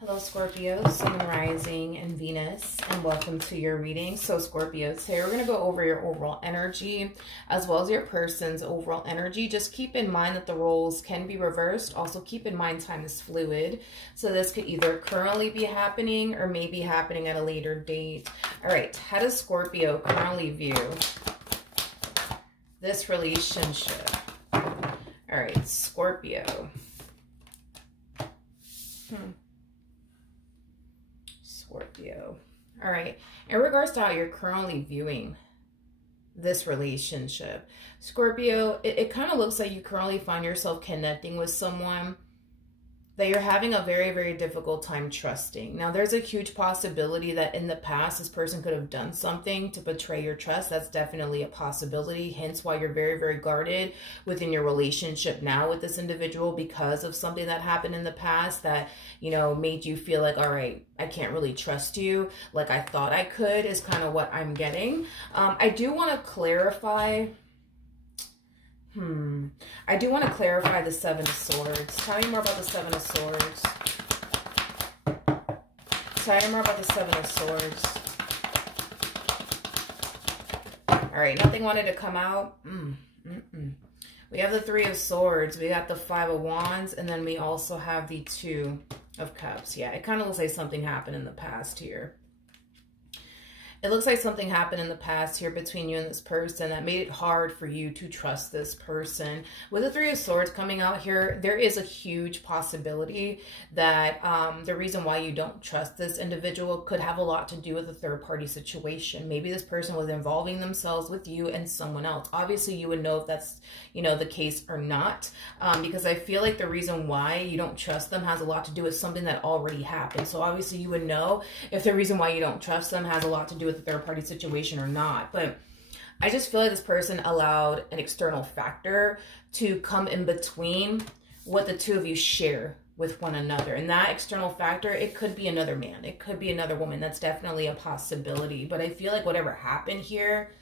Hello Scorpio, Sun, Rising, and Venus, and welcome to your reading. So Scorpios, here we're going to go over your overall energy as well as your person's overall energy. Just keep in mind that the roles can be reversed. Also keep in mind time is fluid. So this could either currently be happening or maybe happening at a later date. All right, how does Scorpio currently view this relationship? All right, Scorpio. Scorpio. All right. In regards to how you're currently viewing this relationship, Scorpio, it kind of looks like you currently find yourself connecting with someone that you're having a very, very difficult time trusting. Now, there's a huge possibility that in the past, this person could have done something to betray your trust. That's definitely a possibility. Hence why you're very, very guarded within your relationship now with this individual, because of something that happened in the past that, you know, made you feel like, all right, I can't really trust you like I thought I could, is kind of what I'm getting. I do want to clarify... I do want to clarify the Seven of Swords. Tell me more about the Seven of Swords. Tell me more about the Seven of Swords. All right, nothing wanted to come out. We have the Three of Swords. We got the Five of Wands. And then we also have the Two of Cups. Yeah, it kind of looks like something happened in the past here. It looks like something happened in the past here between you and this person that made it hard for you to trust this person. With the Three of Swords coming out here, there is a huge possibility that the reason why you don't trust this individual could have a lot to do with a third-party situation. Maybe this person was involving themselves with you and someone else. Obviously, you would know if that's, you know, the case or not, because I feel like the reason why you don't trust them has a lot to do with something that already happened. So obviously, you would know if the reason why you don't trust them has a lot to do with the third-party situation or not. But I just feel like this person allowed an external factor to come in between what the two of you share with one another. And that external factor, it could be another man, it could be another woman. That's definitely a possibility. But I feel like whatever happened here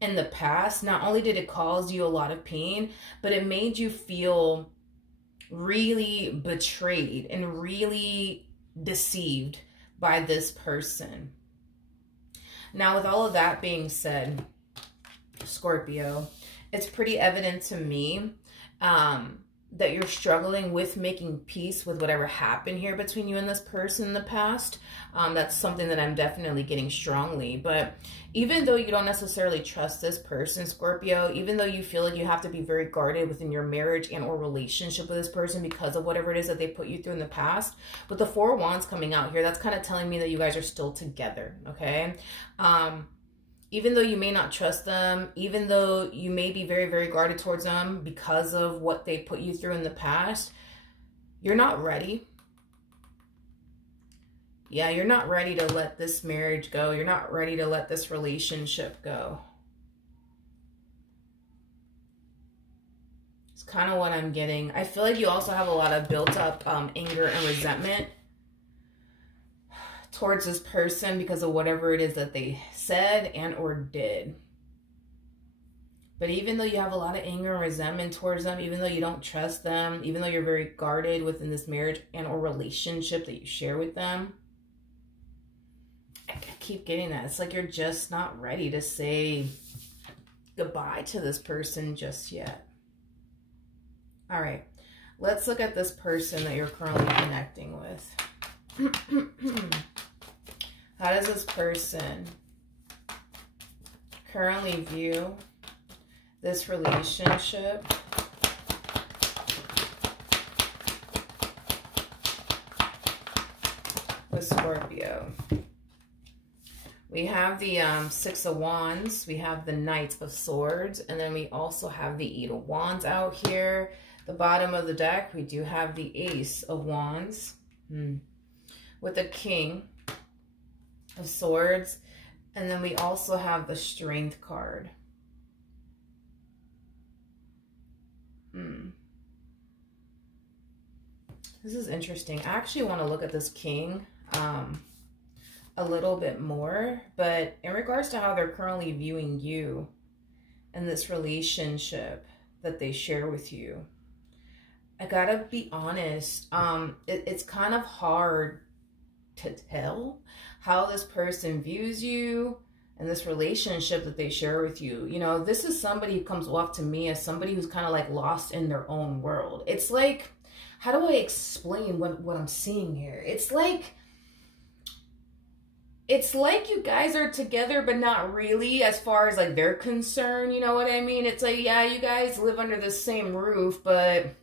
in the past, not only did it cause you a lot of pain, but it made you feel really betrayed and really deceived by this person. Now, with all of that being said, Scorpio, it's pretty evident to me that you're struggling with making peace with whatever happened here between you and this person in the past. That's something that I'm definitely getting strongly. But even though you don't necessarily trust this person, Scorpio, even though you feel like you have to be very guarded within your marriage and or relationship with this person because of whatever it is that they put you through in the past, with the Four of Wands coming out here, that's kind of telling me that you guys are still together, okay? Even though you may not trust them, even though you may be very, very guarded towards them because of what they put you through in the past, you're not ready. Yeah, you're not ready to let this marriage go. You're not ready to let this relationship go. It's kind of what I'm getting. I feel like you also have a lot of built up anger and resentment towards this person because of whatever it is that they said and or did. But even though you have a lot of anger and resentment towards them, even though you don't trust them, even though you're very guarded within this marriage and or relationship that you share with them, I keep getting that. It's like you're just not ready to say goodbye to this person just yet. All right, let's look at this person that you're currently connecting with. How does this person currently view this relationship with Scorpio? We have the Six of Wands, we have the Knight of Swords, and then we also have the Eight of Wands out here. The bottom of the deck, we do have the Ace of Wands with the King of Swords, and then we also have the Strength card. This is interesting. I actually want to look at this King a little bit more, but in regards to how they're currently viewing you and this relationship that they share with you, I gotta be honest. It's kind of hard to tell how this person views you and this relationship that they share with you. You know, this is somebody who comes off to me as somebody who's kind of like lost in their own world. It's like, how do I explain what I'm seeing here? It's like you guys are together, but not really as far as like they're concerned. You know what I mean? It's like, yeah, you guys live under the same roof, but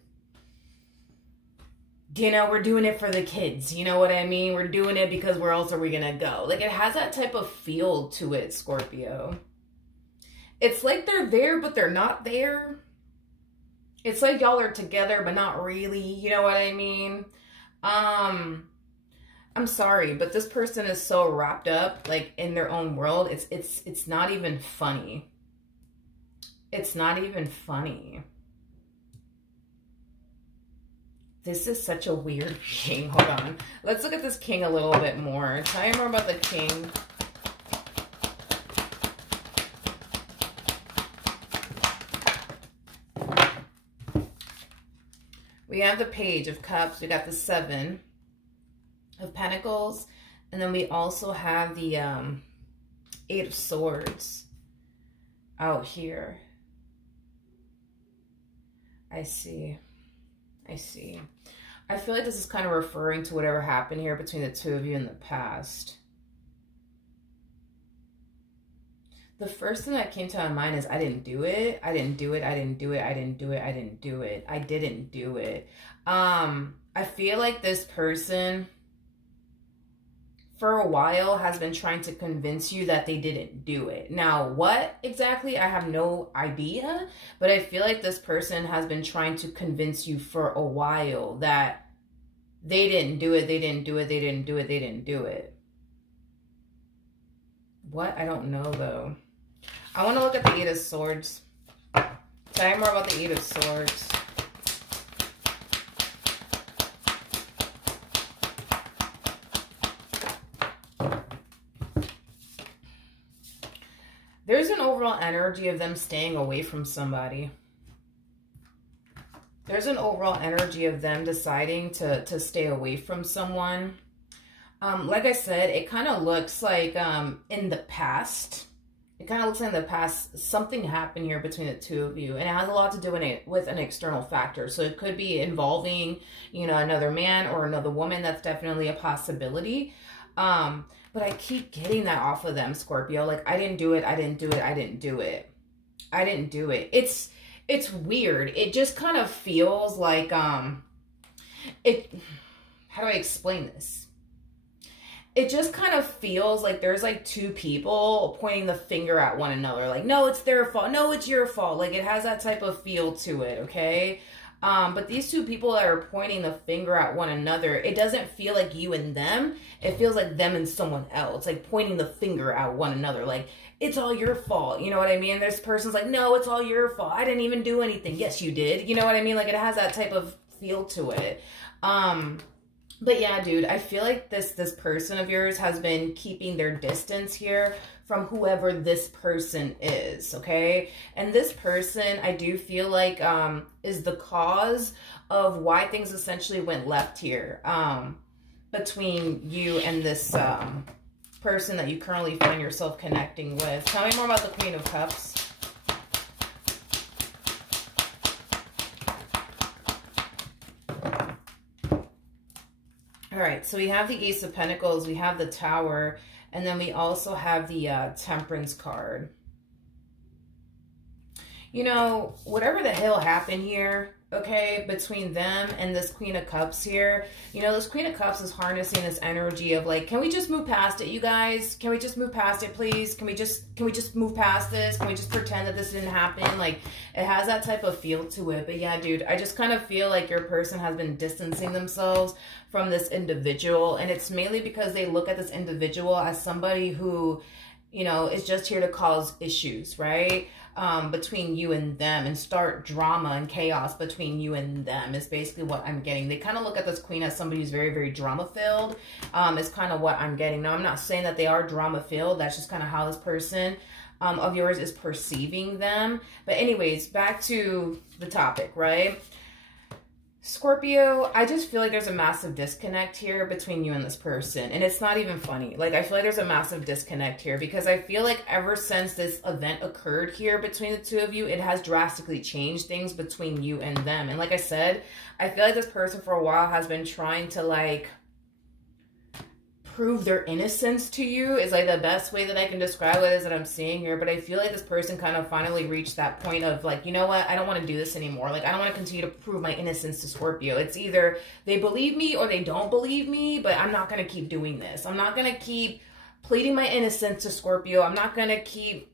you know, we're doing it for the kids. You know what I mean? We're doing it because where else are we going to go? Like, it has that type of feel to it, Scorpio. It's like they're there, but they're not there. It's like y'all are together, but not really. You know what I mean? I'm sorry, but this person is so wrapped up, like, in their own world. It's not even funny. It's not even funny. This is such a weird king. Hold on. Let's look at this king a little bit more. Tell me more about the king. We have the Page of Cups. We got the Seven of Pentacles. And then we also have the Eight of Swords out here. I see. I see. I feel like this is kind of referring to whatever happened here between the two of you in the past. The first thing that came to my mind is I didn't do it. I didn't do it. I didn't do it. I didn't do it. I didn't do it. I didn't do it. I feel like this person for a while has been trying to convince you that they didn't do it. Now, what exactly? I have no idea, but I feel like this person has been trying to convince you for a while that they didn't do it, they didn't do it, they didn't do it, they didn't do it. What? I don't know, though. I want to look at the Eight of Swords. Tell me more about the Eight of Swords. There's an overall energy of them staying away from somebody. There's an overall energy of them deciding to stay away from someone. Like I said, it kind of looks like in the past. It kind of looks like in the past something happened here between the two of you. And it has a lot to do with an external factor. So it could be involving, you know, another man or another woman. That's definitely a possibility. But I keep getting that off of them, Scorpio. Like, I didn't do it. I didn't do it. I didn't do it. I didn't do it. It's weird. It just kind of feels like, how do I explain this? It just kind of feels like there's like two people pointing the finger at one another. Like, no, it's their fault. No, it's your fault. Like, it has that type of feel to it, okay? But these two people that are pointing the finger at one another, it doesn't feel like you and them. It feels like them and someone else, like pointing the finger at one another. Like, it's all your fault. You know what I mean? This person's like, no, it's all your fault. I didn't even do anything. Yes, you did. You know what I mean? Like, it has that type of feel to it. But yeah, dude, I feel like this person of yours has been keeping their distance here from whoever this person is, okay? And this person, I do feel like, is the cause of why things essentially went left here between you and this person that you currently find yourself connecting with. Tell me more about the Queen of Cups. All right, so we have the Ace of Pentacles, we have the Tower, and then we also have the Temperance card. You know, whatever the hell happened here, okay, between them and this Queen of Cups here, you know, this Queen of Cups is harnessing this energy of like, can we just move past it, you guys? Can we just move past it, please? Can we just move past this? Can we just pretend that this didn't happen? Like, it has that type of feel to it. But yeah, dude, I just kind of feel like your person has been distancing themselves from this individual, and it's mainly because they look at this individual as somebody who, you know, is just here to cause issues, right? Between you and them, and start drama and chaos between you and them is basically what I'm getting. They kind of look at this queen as somebody who's very, very drama filled. Is kind of what I'm getting. Now, I'm not saying that they are drama filled. That's just kind of how this person of yours is perceiving them. But anyways, back to the topic, right? Scorpio, I just feel like there's a massive disconnect here between you and this person. And it's not even funny. Like, I feel like there's a massive disconnect here because I feel like ever since this event occurred here between the two of you, it has drastically changed things between you and them. And like I said, I feel like this person for a while has been trying to, like, prove their innocence to you is like the best way that I can describe what it is that I'm seeing here. But I feel like this person kind of finally reached that point of like, you know what? I don't want to do this anymore. Like, I don't want to continue to prove my innocence to Scorpio. It's either they believe me or they don't believe me, but I'm not going to keep doing this. I'm not going to keep pleading my innocence to Scorpio. I'm not going to keep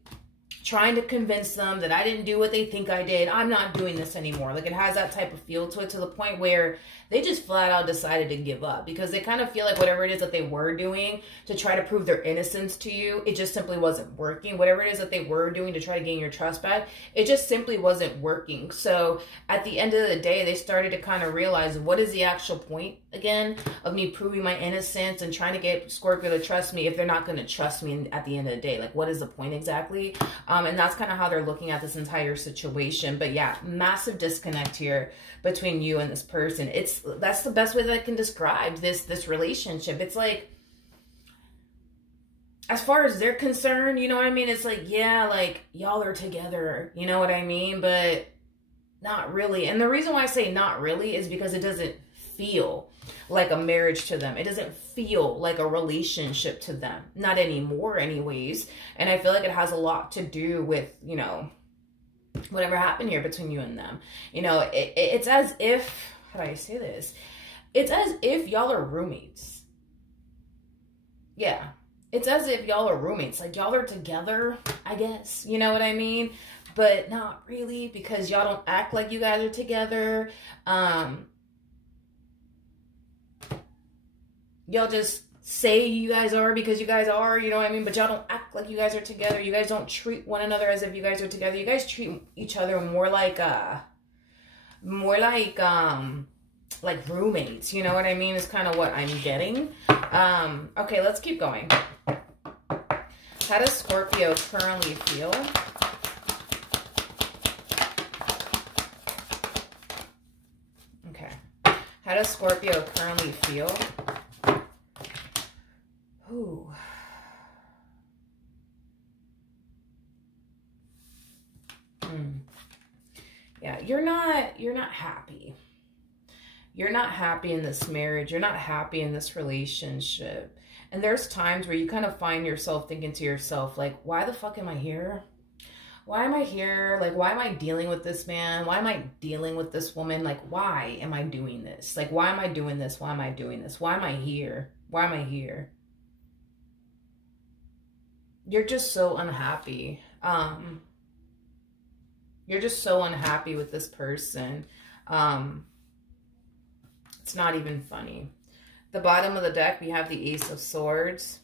trying to convince them that I didn't do what they think I did. I'm not doing this anymore. Like, it has that type of feel to it, to the point where they just flat out decided to give up because they kind of feel like whatever it is that they were doing to try to prove their innocence to you, it just simply wasn't working. Whatever it is that they were doing to try to gain your trust back, it just simply wasn't working. So at the end of the day, they started to kind of realize, what is the actual point again of me proving my innocence and trying to get Scorpio to trust me if they're not going to trust me at the end of the day? Like, what is the point exactly? And that's kind of how they're looking at this entire situation. But yeah, massive disconnect here between you and this person. That's the best way that I can describe this relationship. It's like, as far as they're concerned, you know what I mean? It's like, yeah, like, y'all are together, you know what I mean? But not really. And the reason why I say not really is because it doesn't feel like a marriage to them. It doesn't feel like a relationship to them. Not anymore anyways. And I feel like it has a lot to do with, you know, whatever happened here between you and them. You know, it's as if, how do I say this? It's as if y'all are roommates. Yeah. It's as if y'all are roommates. Like, y'all are together, I guess. You know what I mean? But not really, because y'all don't act like you guys are together. Y'all just say you guys are because you guys are, you know what I mean? But y'all don't act like you guys are together. You guys don't treat one another as if you guys are together. You guys treat each other more like roommates. You know what I mean? Is kind of what I'm getting. Okay, let's keep going. How does Scorpio currently feel? Okay. How does Scorpio currently feel? Ooh. Yeah, you're not happy. You're not happy in this marriage. You're not happy in this relationship. And there's times where you kind of find yourself thinking to yourself, like, why the fuck am I here? Why am I here? Like, why am I dealing with this man? Why am I dealing with this woman? Like, why am I doing this? Like, why am I doing this? Why am I doing this? Why am I here? Why am I here? You're just so unhappy. You're just so unhappy with this person. It's not even funny. The bottom of the deck, we have the Ace of Swords.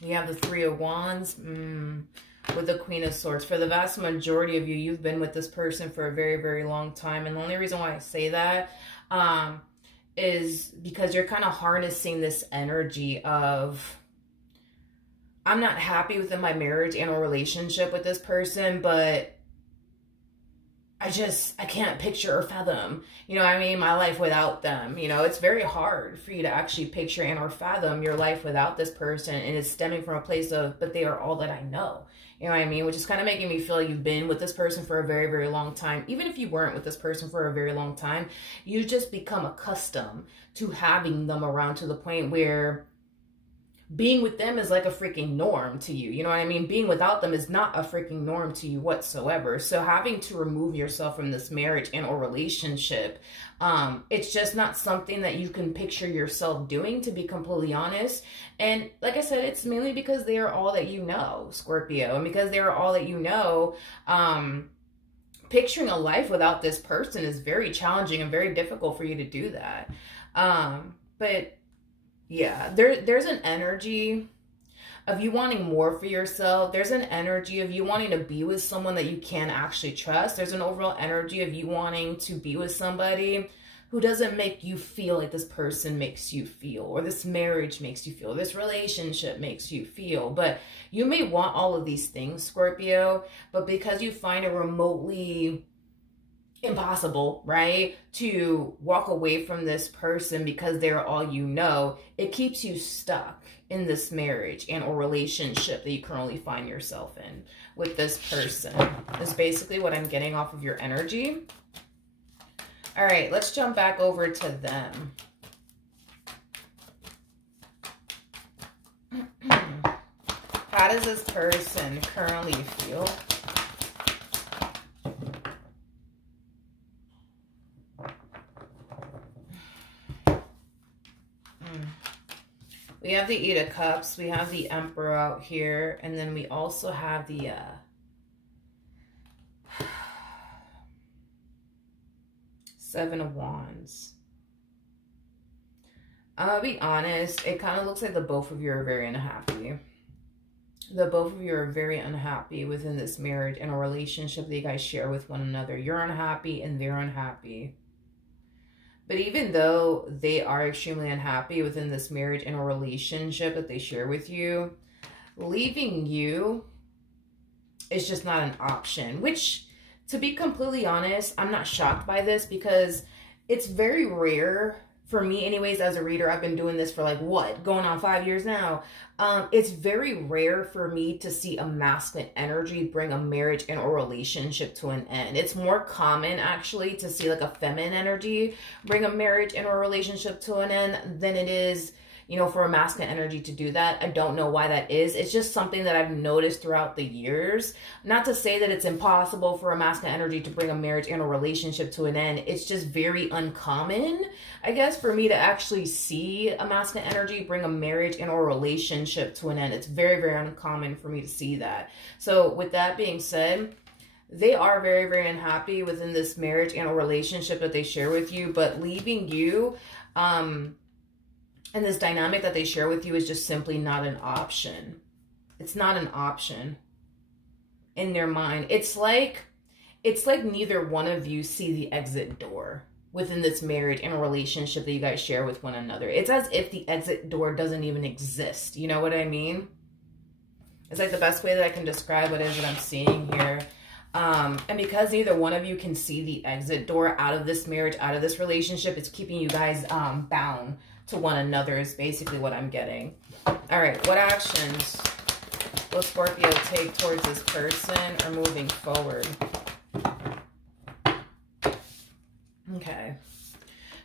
We have the Three of Wands with the Queen of Swords. For the vast majority of you, you've been with this person for a very, very long time. And the only reason why I say that is because you're kind of harnessing this energy of, I'm not happy within my marriage and a relationship with this person, but I can't picture or fathom, you know what I mean, my life without them. You know, it's very hard for you to actually picture and or fathom your life without this person. And it's stemming from a place of, but they are all that I know. You know what I mean? Which is kind of making me feel like you've been with this person for a very, very long time. Even if you weren't with this person for a very long time, you just become accustomed to having them around to the point where being with them is like a freaking norm to you. You know what I mean? Being without them is not a freaking norm to you whatsoever. So having to remove yourself from this marriage and or relationship, it's just not something that you can picture yourself doing, to be completely honest. And like I said, it's mainly because they are all that you know, Scorpio. And because they are all that you know, picturing a life without this person is very challenging and very difficult for you to do that. But yeah, there's an energy of you wanting more for yourself. There's an energy of you wanting to be with someone that you can actually trust. There's an overall energy of you wanting to be with somebody who doesn't make you feel like this person makes you feel, or this marriage makes you feel, this relationship makes you feel. But you may want all of these things, Scorpio, but because you find it remotely impossible, right? To walk away from this person because they're all you know. It keeps you stuck in this marriage and or relationship that you currently find yourself in with this person. Is basically what I'm getting off of your energy. All right, let's jump back over to them. How does this person currently feel? We have the Eight of Cups. We have the Emperor out here. And then we also have the Seven of Wands. I'll be honest. It kind of looks like the both of you are very unhappy. The both of you are very unhappy within this marriage and a relationship that you guys share with one another. You're unhappy and they're unhappy. But even though they are extremely unhappy within this marriage and a relationship that they share with you, leaving you is just not an option. Which, to be completely honest, I'm not shocked by this because it's very rare for me anyways as a reader. I've been doing this for like what? Going on 5 years now. It's very rare for me to see a masculine energy bring a marriage and or relationship to an end. It's more common actually to see like a feminine energy bring a marriage and or relationship to an end than it is, you know, for a masculine energy to do that. I don't know why that is. It's just something that I've noticed throughout the years. Not to say that it's impossible for a masculine energy to bring a marriage and a relationship to an end. It's just very uncommon, I guess, for me to actually see a masculine energy bring a marriage and or relationship to an end. It's very, very uncommon for me to see that. So with that being said, they are very, very unhappy within this marriage and a relationship that they share with you, but leaving you, and this dynamic that they share with you is just simply not an option. It's not an option in their mind. It's like neither one of you see the exit door within this marriage and a relationship that you guys share with one another. It's as if the exit door doesn't even exist. You know what I mean? It's like the best way that I can describe what it is that I'm seeing here. And because neither one of you can see the exit door out of this marriage, out of this relationship, it's keeping you guys bound to one another is basically what I'm getting. All right, what actions will Scorpio take towards this person or moving forward? Okay,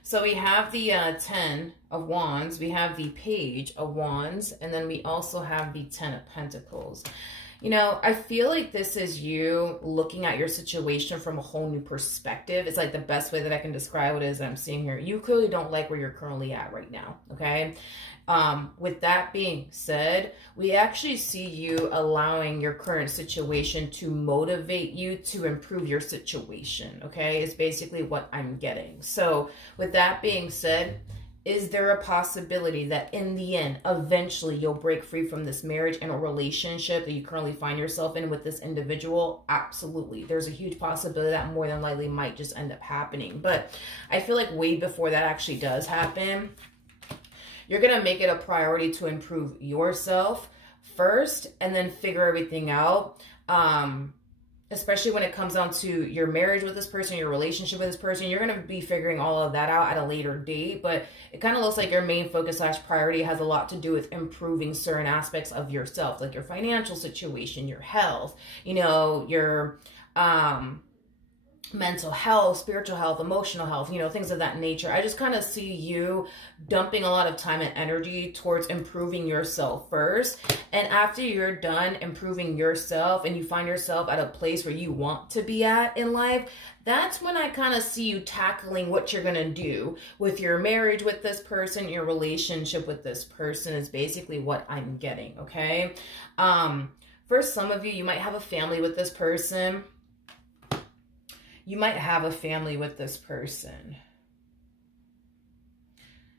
so we have the 10 of Wands, we have the Page of Wands, and then we also have the 10 of Pentacles. You know, I feel like this is you looking at your situation from a whole new perspective. It's like the best way that I can describe what it is that I'm seeing here. You clearly don't like where you're currently at right now, okay? With that being said, we actually see you allowing your current situation to motivate you to improve your situation, okay? It's basically what I'm getting. So with that being said, is there a possibility that in the end, eventually you'll break free from this marriage and a relationship that you currently find yourself in with this individual? Absolutely. There's a huge possibility that more than likely might just end up happening. But I feel like way before that actually does happen, you're going to make it a priority to improve yourself first and then figure everything out. Especially when it comes down to your marriage with this person, your relationship with this person, you're going to be figuring all of that out at a later date. But it kind of looks like your main focus / priority has a lot to do with improving certain aspects of yourself, like your financial situation, your health, you know, your mental health, spiritual health, emotional health, you know, things of that nature. I just kind of see you dumping a lot of time and energy towards improving yourself first. And after you're done improving yourself and you find yourself at a place where you want to be at in life, that's when I kind of see you tackling what you're going to do with your marriage with this person, your relationship with this person is basically what I'm getting, okay? For some of you, you might have a family with this person. You might have a family with this person.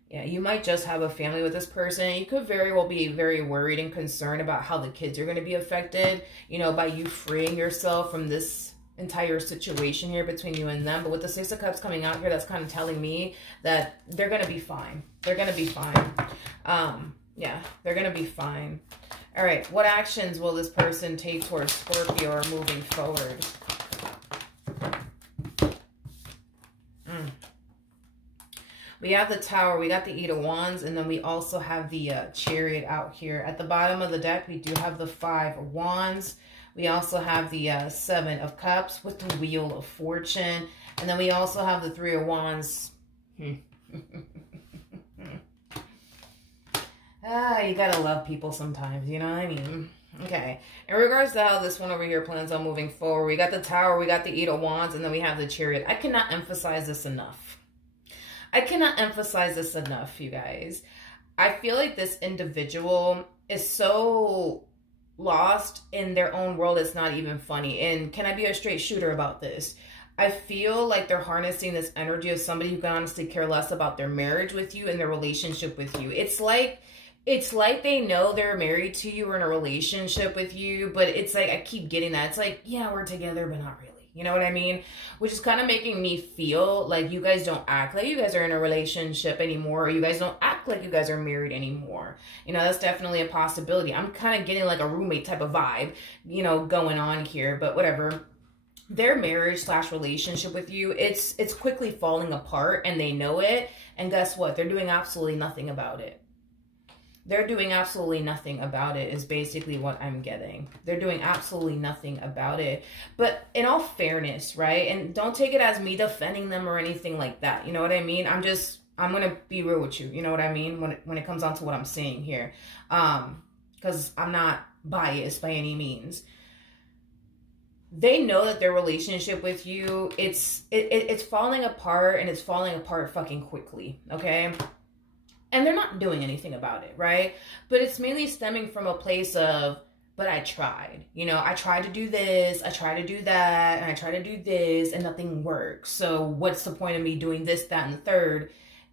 Yeah, you might just have a family with this person. You could very well be very worried and concerned about how the kids are going to be affected, you know, by you freeing yourself from this entire situation here between you and them. But with the Six of Cups coming out here, that's kind of telling me that they're going to be fine. They're going to be fine. Yeah, they're going to be fine. All right, what actions will this person take towards Scorpio or moving forward? We have the Tower, we got the Eight of Wands, and then we also have the Chariot out here. At the bottom of the deck, we do have the Five of Wands. We also have the Seven of Cups with the Wheel of Fortune. And then we also have the Three of Wands. You gotta love people sometimes, you know what I mean? Okay. In regards to how this one over here plans on moving forward, we got the Tower, we got the Eight of Wands, and then we have the Chariot. I cannot emphasize this enough. I cannot emphasize this enough, you guys. I feel like this individual is so lost in their own world, it's not even funny. And can I be a straight shooter about this? I feel like they're harnessing this energy of somebody who can honestly care less about their marriage with you and their relationship with you. It's like they know they're married to you or in a relationship with you, but it's like, I keep getting that. It's like, yeah, we're together, but not really. You know what I mean? Which is kind of making me feel like you guys don't act like you guys are in a relationship anymore. Or you guys don't act like you guys are married anymore. You know, that's definitely a possibility. I'm kind of getting like a roommate type of vibe, you know, going on here. But whatever. Their marriage / relationship with you, it's quickly falling apart and they know it. And guess what? They're doing absolutely nothing about it. They're doing absolutely nothing about it is basically what I'm getting. They're doing absolutely nothing about it. But in all fairness, right? And don't take it as me defending them or anything like that. You know what I mean? I'm going to be real with you. You know what I mean? When it comes down to what I'm saying here. Because I'm not biased by any means. They know that their relationship with you, it's falling apart, and it's falling apart fucking quickly. Okay? And they're not doing anything about it, right? But it's mainly stemming from a place of, but I tried. You know, I tried to do this, I tried to do that, and I tried to do this, and nothing works. So what's the point of me doing this, that, and the third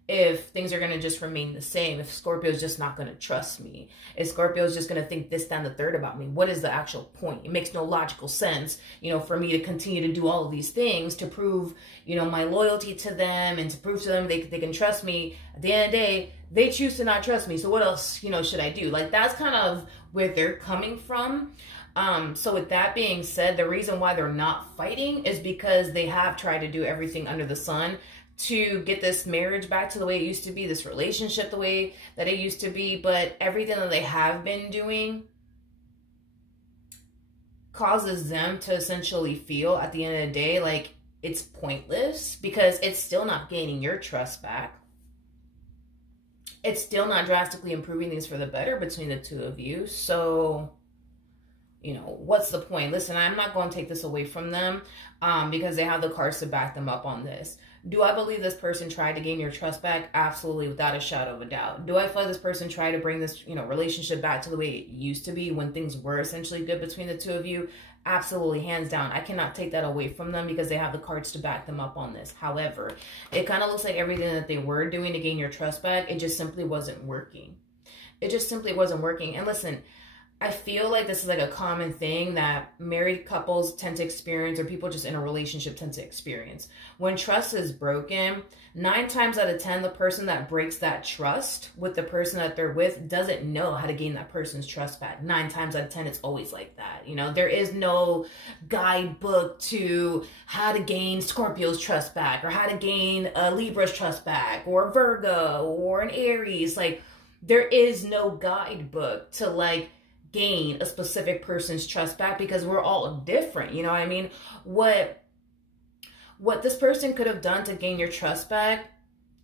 if things are going to just remain the same? If Scorpio's just not going to trust me? If Scorpio's just going to think this, that, and the third about me? What is the actual point? It makes no logical sense, you know, for me to continue to do all of these things to prove, you know, my loyalty to them and to prove to them they can trust me. At the end of the day, they choose to not trust me. So what else, you know, should I do? Like, that's kind of where they're coming from. So with that being said, the reason why they're not fighting is because they have tried to do everything under the sun to get this marriage back to the way it used to be, this relationship the way that it used to be. But everything that they have been doing causes them to essentially feel at the end of the day like it's pointless, because it's still not gaining your trust back. It's still not drastically improving things for the better between the two of you. So, you know, what's the point? Listen, I'm not going to take this away from them because they have the cards to back them up on this. Do I believe this person tried to gain your trust back? Absolutely, without a shadow of a doubt. Do I feel like this person tried to bring this, you know, relationship back to the way it used to be when things were essentially good between the two of you? Absolutely, hands down. I cannot take that away from them because they have the cards to back them up on this. However, it kind of looks like everything that they were doing to gain your trust back, it just simply wasn't working. It just simply wasn't working. And listen, I feel like this is like a common thing that married couples tend to experience, or people just in a relationship tend to experience. When trust is broken, 9 times out of 10, the person that breaks that trust with the person that they're with doesn't know how to gain that person's trust back. 9 times out of 10, it's always like that. You know, there is no guidebook to how to gain Scorpio's trust back, or how to gain a Libra's trust back, or Virgo, or an Aries. Like, there is no guidebook to like gain a specific person's trust back, because we're all different. You know what I mean? What this person could have done to gain your trust back,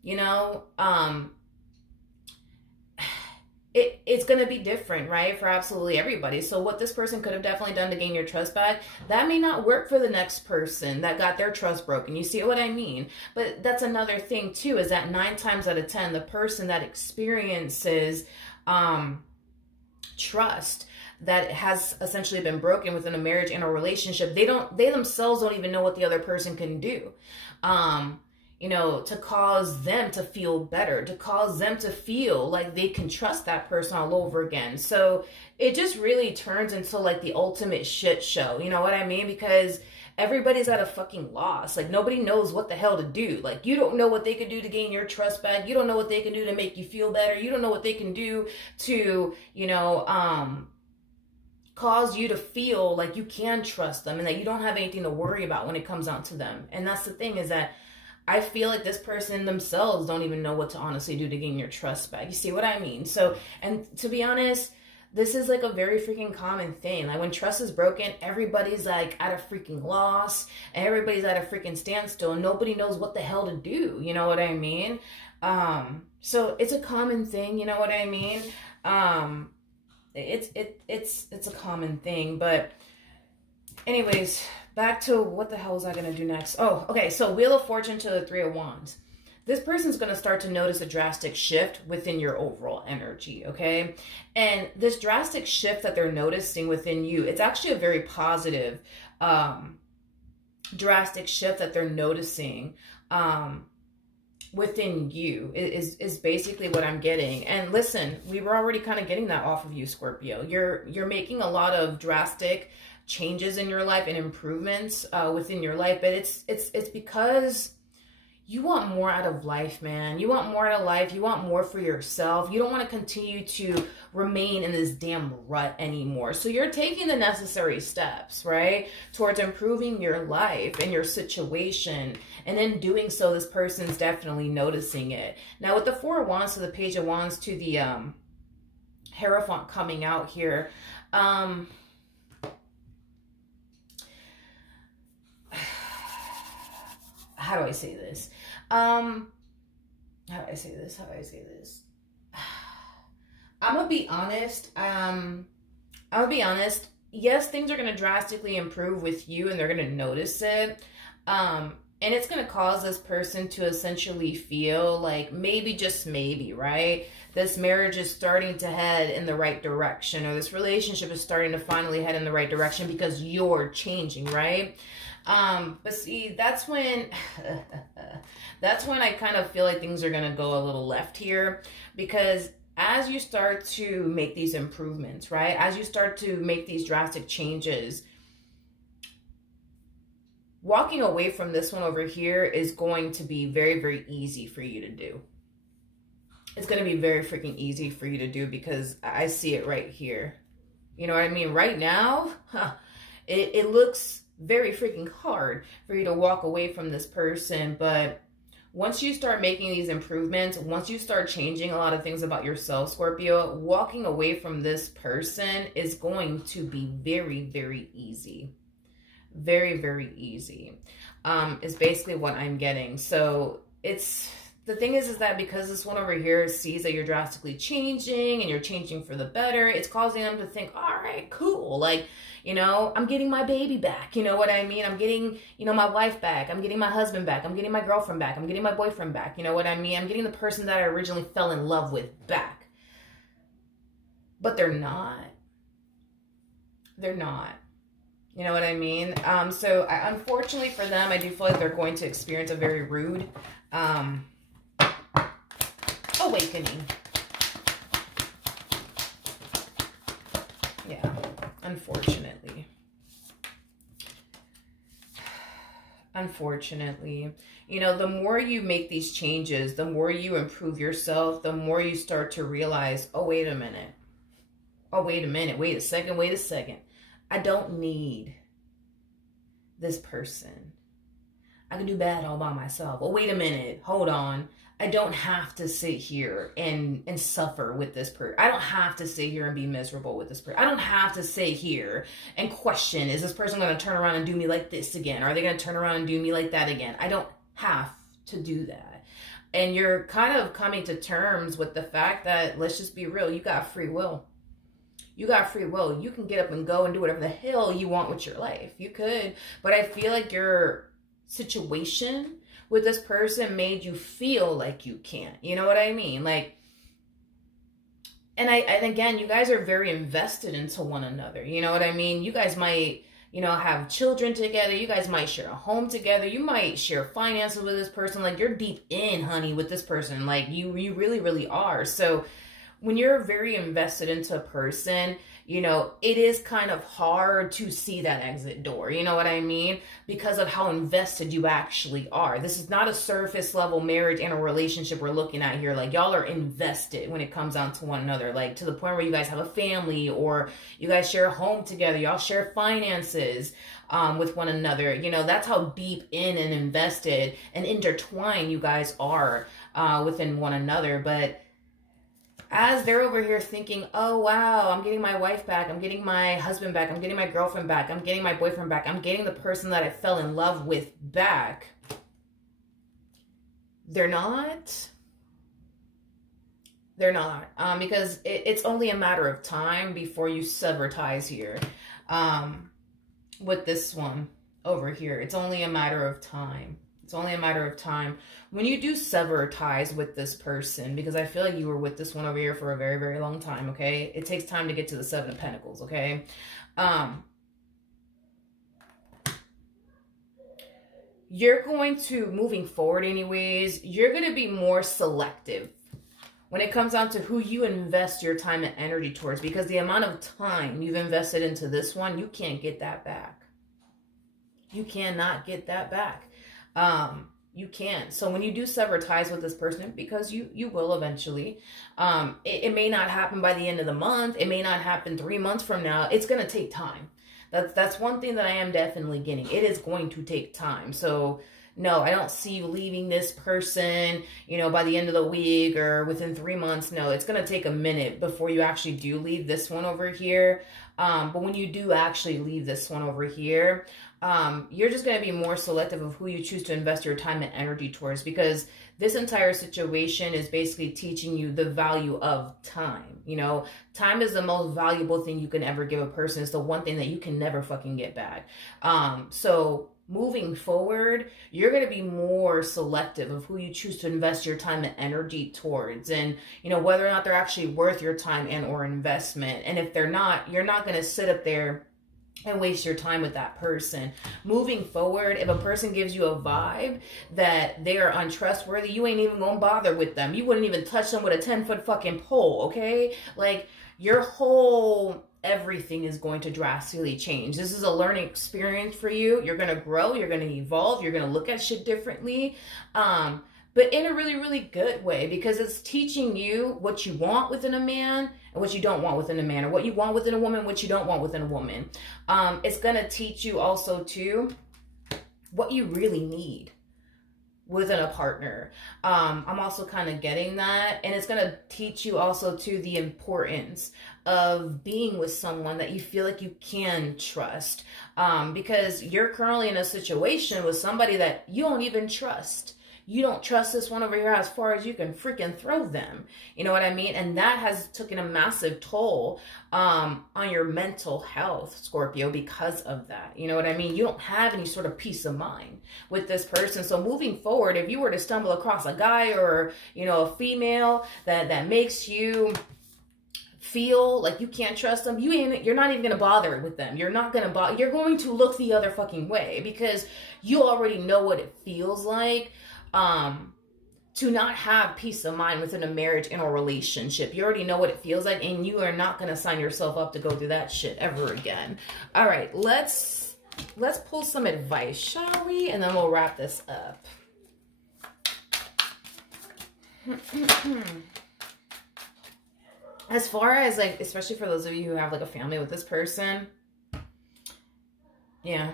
you know, it's going to be different, right? For absolutely everybody. So what this person could have definitely done to gain your trust back, that may not work for the next person that got their trust broken. You see what I mean? But that's another thing too, is that 9 times out of 10, the person that experiences, trust that has essentially been broken within a marriage and a relationship, they themselves don't even know what the other person can do, you know, to cause them to feel better, to cause them to feel like they can trust that person all over again. So it just really turns into like the ultimate shit show. You know what I mean? Because everybody's at a fucking loss. Like, nobody knows what the hell to do. Like, you don't know what they can do to gain your trust back. You don't know what they can do to make you feel better. You don't know what they can do to, you know, cause you to feel like you can trust them and that you don't have anything to worry about when it comes down to them. And that's the thing, is that I feel like this person themselves don't even know what to honestly do to gain your trust back. You see what I mean? So, and to be honest, this is like a very freaking common thing. Like when trust is broken, everybody's like at a freaking loss and everybody's at a freaking standstill and nobody knows what the hell to do. You know what I mean? So it's a common thing. You know what I mean? It's a common thing, but anyways, back to what the hell was I going to do next? Oh, okay. So Wheel of Fortune to the Three of Wands. This person's going to start to notice a drastic shift within your overall energy, okay? And this drastic shift that they're noticing within you, it's actually a very positive, drastic shift that they're noticing within you is basically what I'm getting. And listen, we were already kind of getting that off of you, Scorpio. You're making a lot of drastic changes in your life and improvements within your life, but it's because you want more out of life, man. You want more out of life. You want more for yourself. You don't want to continue to remain in this damn rut anymore. So you're taking the necessary steps, right, towards improving your life and your situation. And in doing so, this person's definitely noticing it. Now, with the Four of Wands to the Page of Wands to the Hierophant coming out here, how do I say this? How do I say this? I'm gonna be honest. Yes, things are gonna drastically improve with you, and they're gonna notice it. And it's gonna cause this person to essentially feel like maybe, just maybe, right, this marriage is starting to head in the right direction, or this relationship is starting to finally head in the right direction because you're changing, right? But see, that's when I kind of feel like things are going to go a little left here, because as you start to make these improvements, right, as you start to make these drastic changes, walking away from this one over here is going to be very, very easy for you to do. It's going to be very freaking easy for you to do, because I see it right here. You know what I mean? Right now, it looks very freaking hard for you to walk away from this person. But once you start making these improvements, once you start changing a lot of things about yourself, Scorpio, walking away from this person is going to be very, very easy. Very, very easy, is basically what I'm getting. So the thing is that because this one over here sees that you're drastically changing and you're changing for the better, it's causing them to think, all right, cool. Like, you know, I'm getting my baby back. You know what I mean? I'm getting, you know, my wife back. I'm getting my husband back. I'm getting my girlfriend back. I'm getting my boyfriend back. You know what I mean? I'm getting the person that I originally fell in love with back. But they're not. They're not. You know what I mean? So unfortunately for them, I do feel like they're going to experience a very rude awakening. Yeah, unfortunately. Unfortunately, you know, the more you make these changes, the more you improve yourself, the more you start to realize, oh, wait a minute. Oh, wait a minute. Wait a second. Wait a second. I don't need this person. I can do bad all by myself. Oh, wait a minute. Hold on. I don't have to sit here and suffer with this person. I don't have to sit here and be miserable with this person. I don't have to sit here and question, is this person going to turn around and do me like this again? Are they going to turn around and do me like that again? I don't have to do that. And you're kind of coming to terms with the fact that, let's just be real, you got free will. You got free will. You can get up and go and do whatever the hell you want with your life. You could. But I feel like your situation with this person made you feel like you can't. You know what I mean? Like, and again, you guys are very invested into one another. You know what I mean? You guys might, you know, have children together. You guys might share a home together. You might share finances with this person. Like, you're deep in, honey, with this person. Like, you really, really are. So when you're very invested into a person, you know, it is kind of hard to see that exit door. You know what I mean? Because of how invested you actually are. This is not a surface level marriage and a relationship we're looking at here. Like, y'all are invested when it comes down to one another, like to the point where you guys have a family, or you guys share a home together. Y'all share finances with one another. You know, that's how deep in and invested and intertwined you guys are within one another. But as they're over here thinking, oh, wow, I'm getting my wife back, I'm getting my husband back, I'm getting my girlfriend back, I'm getting my boyfriend back, I'm getting the person that I fell in love with back, they're not. They're not. Because it's only a matter of time before you sever ties here. With this one over here, it's only a matter of time. It's only a matter of time. When you do sever ties with this person, because I feel like you were with this one over here for a very, very long time, okay? It takes time to get to the Seven of Pentacles, okay? You're going to, moving forward anyways, you're going to be more selective when it comes down to who you invest your time and energy towards, because the amount of time you've invested into this one, you can't get that back. You cannot get that back. You can't. So when you do sever ties with this person, because you will eventually, it may not happen by the end of the month. It may not happen 3 months from now. It's going to take time. That's one thing that I am definitely getting. It is going to take time. So no, I don't see you leaving this person, you know, by the end of the week or within 3 months. No, it's going to take a minute before you actually do leave this one over here. But when you do actually leave this one over here, you're just going to be more selective of who you choose to invest your time and energy towards, because this entire situation is basically teaching you the value of time. You know, time is the most valuable thing you can ever give a person. It's the one thing that you can never fucking get back. So moving forward, you're going to be more selective of who you choose to invest your time and energy towards, and, you know, whether or not they're actually worth your time and or investment. And if they're not, you're not going to sit up there and waste your time with that person. Moving forward, if a person gives you a vibe that they are untrustworthy, you ain't even gonna bother with them. You wouldn't even touch them with a 10-foot fucking pole, okay? Like, your whole everything is going to drastically change. This is a learning experience for you. You're gonna grow, you're gonna evolve, you're gonna look at shit differently. But in a really, really good way, because it's teaching you what you want within a man and what you don't want within a man, or what you want within a woman, what you don't want within a woman. It's going to teach you also, too, what you really need within a partner. I'm also kind of getting that. And it's going to teach you also, too, the importance of being with someone that you feel like you can trust. Because you're currently in a situation with somebody that you don't even trust. You don't trust this one over here as far as you can freaking throw them. You know what I mean? And that has taken a massive toll on your mental health, Scorpio, because of that. You know what I mean? You don't have any sort of peace of mind with this person. So moving forward, if you were to stumble across a guy or, you know, a female that makes you feel like you can't trust them, you're not even going to bother with them. You're not going to bother. You're going to look the other fucking way, because you already know what it feels like to not have peace of mind within a marriage and a relationship. You already know what it feels like, and you are not going to sign yourself up to go through that shit ever again. All right, let's pull some advice, shall we? And then we'll wrap this up. As far as, like, especially for those of you who have, like, a family with this person, yeah,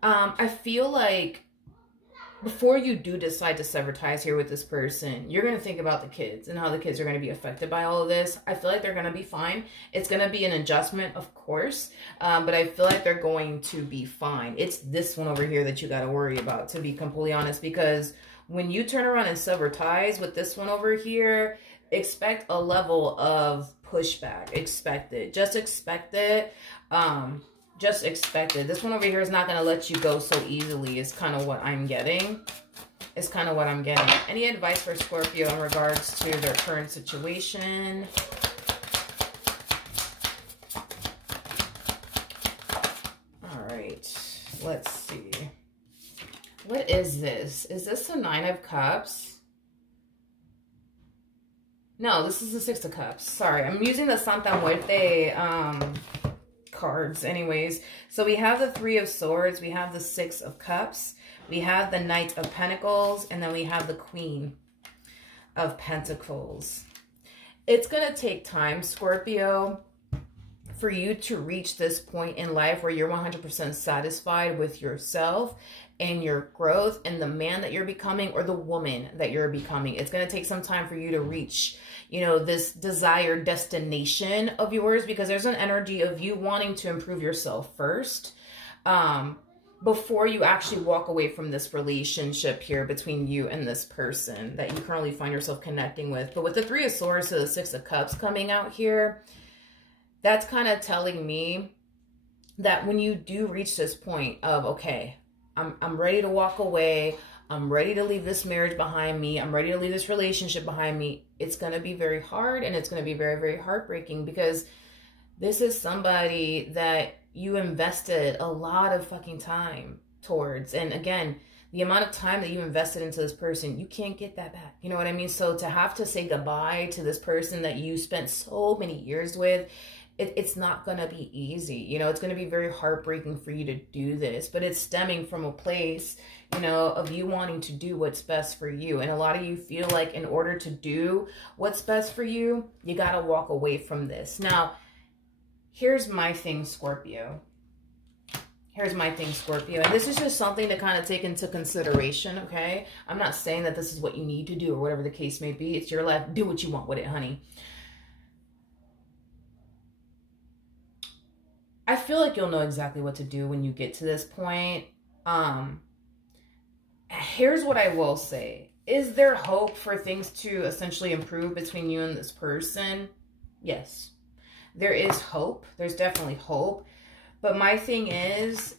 I feel like before you do decide to sever ties here with this person, you're going to think about the kids and how the kids are going to be affected by all of this. I feel like they're going to be fine. It's going to be an adjustment, of course, but I feel like they're going to be fine. It's this one over here that you got to worry about, to be completely honest, because when you turn around and sever ties with this one over here, expect a level of pushback. Expect it. Just expect it. Just expect it. This one over here is not going to let you go so easily, is kind of what I'm getting. It's kind of what I'm getting. Any advice for Scorpio in regards to their current situation? All right. Let's see. What is this? Is this the Nine of Cups? No, this is the Six of Cups. Sorry, I'm using the Santa Muerte cards anyways. So we have the Three of Swords, we have the Six of Cups, we have the Knight of Pentacles, and then we have the Queen of Pentacles. It's going to take time, Scorpio, for you to reach this point in life where you're 100% satisfied with yourself and your growth and the man that you're becoming or the woman that you're becoming. It's going to take some time for you to reach, you know, this desired destination of yours, because there's an energy of you wanting to improve yourself first before you actually walk away from this relationship here between you and this person that you currently find yourself connecting with. But with the Three of Swords to the Six of Cups coming out here, that's kind of telling me that when you do reach this point of, okay, I'm ready to walk away, I'm ready to leave this marriage behind me, I'm ready to leave this relationship behind me, it's going to be very hard and it's going to be very, very heartbreaking, because this is somebody that you invested a lot of fucking time towards. And again, the amount of time that you invested into this person, you can't get that back. You know what I mean? So to have to say goodbye to this person that you spent so many years with, it's not going to be easy. You know, it's going to be very heartbreaking for you to do this, but it's stemming from a place, you know, of you wanting to do what's best for you. And a lot of you feel like in order to do what's best for you, you got to walk away from this. Now, here's my thing, Scorpio. Here's my thing, Scorpio. And this is just something to kind of take into consideration, okay? I'm not saying that this is what you need to do or whatever the case may be. It's your life. Do what you want with it, honey. I feel like you'll know exactly what to do when you get to this point. Here's what I will say. Is there hope for things to essentially improve between you and this person? Yes. There is hope. There's definitely hope. But my thing is,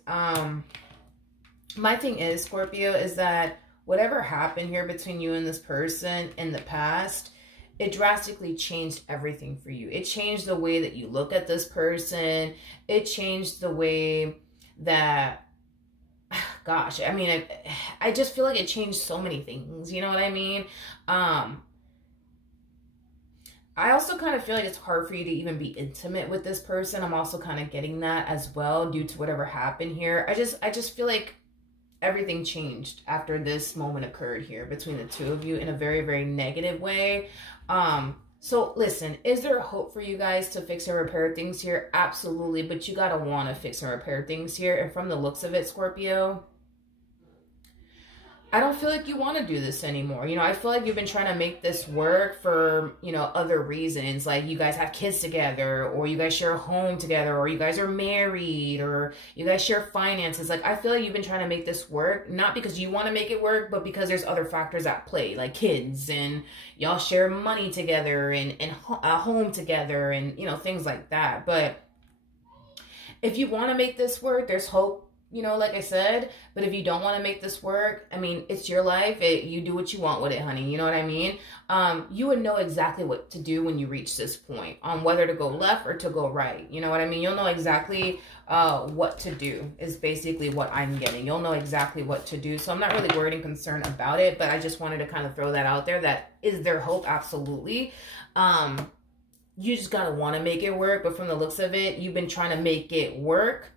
Scorpio, is that whatever happened here between you and this person in the past, it drastically changed everything for you. It changed the way that you look at this person. It changed the way that, gosh, I mean, I just feel like it changed so many things. You know what I mean? I also kind of feel like it's hard for you to even be intimate with this person. I'm also kind of getting that as well due to whatever happened here. I just feel like everything changed after this moment occurred here between the two of you in a very, very negative way. So listen, is there hope for you guys to fix and repair things here? Absolutely. But you got to want to fix and repair things here. And from the looks of it, Scorpio, I don't feel like you want to do this anymore. You know, I feel like you've been trying to make this work for, you know, other reasons. Like you guys have kids together, or you guys share a home together, or you guys are married, or you guys share finances. Like I feel like you've been trying to make this work, not because you want to make it work, but because there's other factors at play, like kids, and y'all share money together, and a home together, and, you know, things like that. But if you want to make this work, there's hope. You know, like I said, but if you don't want to make this work, I mean, it's your life. You do what you want with it, honey. You know what I mean? You would know exactly what to do when you reach this point on whether to go left or to go right. You know what I mean? You'll know exactly what to do is basically what I'm getting. You'll know exactly what to do. So I'm not really worried and concerned about it, but I just wanted to kind of throw that out there. That is there hope? Absolutely. You just got to want to make it work. But from the looks of it, you've been trying to make it work.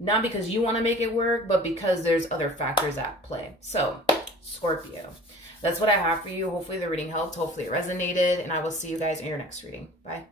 Not because you want to make it work, but because there's other factors at play. So, Scorpio, that's what I have for you. Hopefully the reading helped. Hopefully it resonated. And I will see you guys in your next reading. Bye.